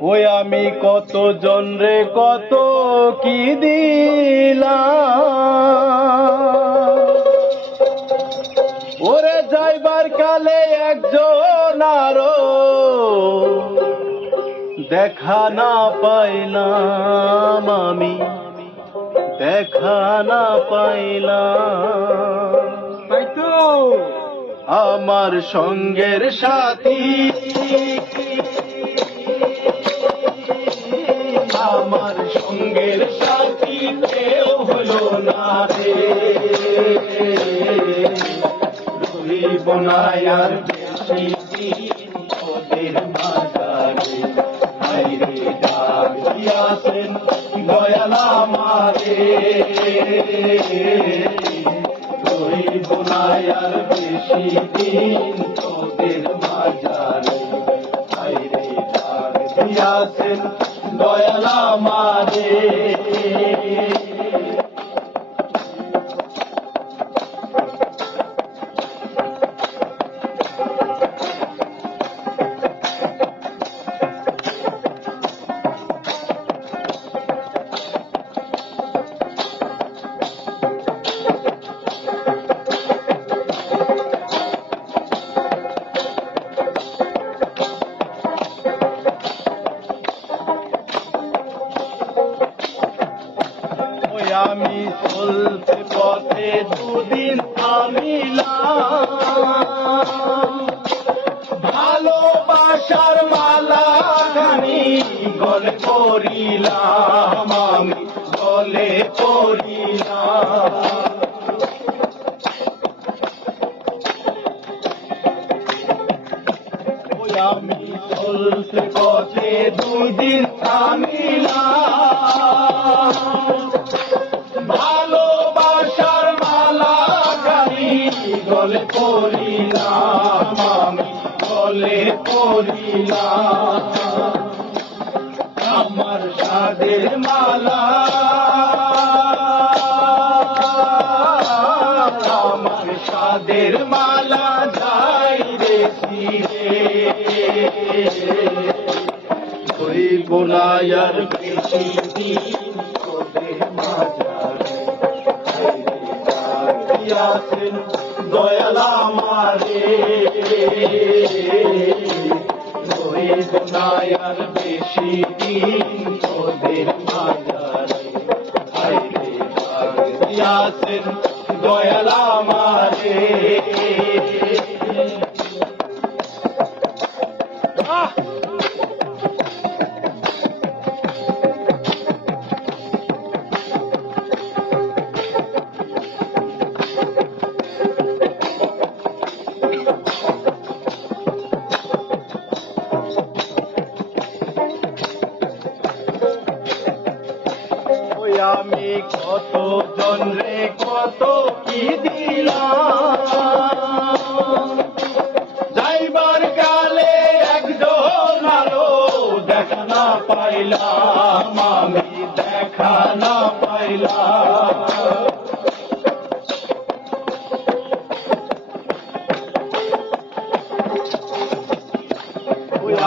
ওই আমি কত জন রে কত কি দিলাম? ওরে যাইবার কালে একজন আরও দেখা না পাইলাম আমি দেখা না পাইলাম। আমার সঙ্গের সাথী আর বেশি দিন ওদের মাঝারে হায়রে ডাক দিয়াছেন দয়াল আমারে রইব না আর বেশি দিন তোদের মাঝারে হায়রে ডাক দিয়াছেন দয়াল আমারে আমি চলতে পথে দুদিন থামিলাম। ভালোবাসার মালা খানি গলে পড়িলাম আমি গলে ওই আমি চলতে পথে দুদিন পড়িলাম আমি গলে পড়িলাম আমার সাদের মালা। আমার সাদের মালা যাই রে ওই বোনায়ার বেশি বোনায়ার বেশি দিন তোদের মাঝারে। হায়রে ডাক দিয়াছেন জন রে, কত কি দিলাম? যাইবার কালে একজন আরও দেখা না পাইলাম, আমি দেখা না পাইলাম।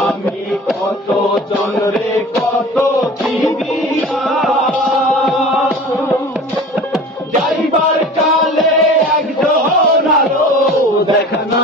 আমি কত জন রে, কত কি দিলাম?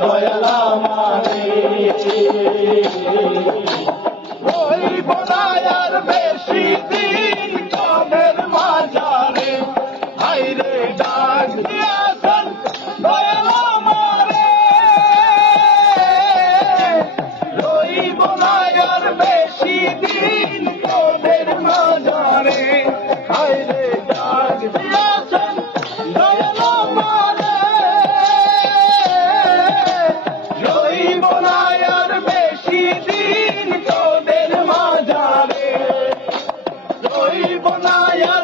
দয়াল আমারে রইব না আর বেশি Oi, Bonaia!